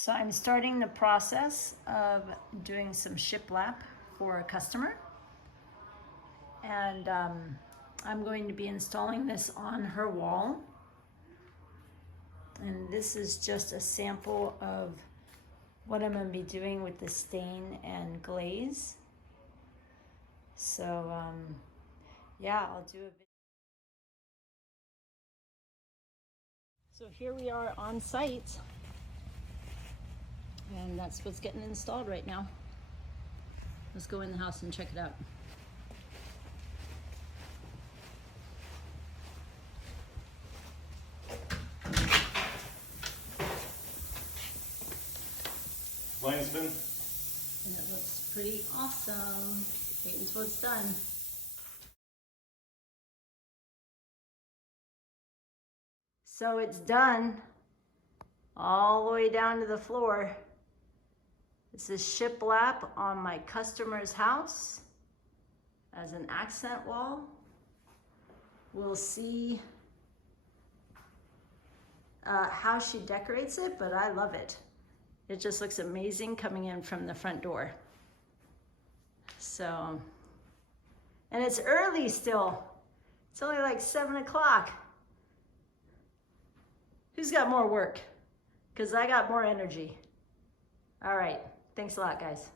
So I'm starting the process of doing some shiplap for a customer. And I'm going to be installing this on her wall. And this is just a sample of what I'm going to be doing with the stain and glaze. So yeah, I'll do a bit. So here we are on site. And that's what's getting installed right now. Let's go in the house and check it out. Linesman. And it looks pretty awesome. Wait until it's done. So it's done all the way down to the floor. This is shiplap on my customer's house as an accent wall. We'll see how she decorates it, but I love it. It just looks amazing coming in from the front door. So, and it's early still. It's only like 7 o'clock. Who's got more work? Because I got more energy. All right. Thanks a lot, guys.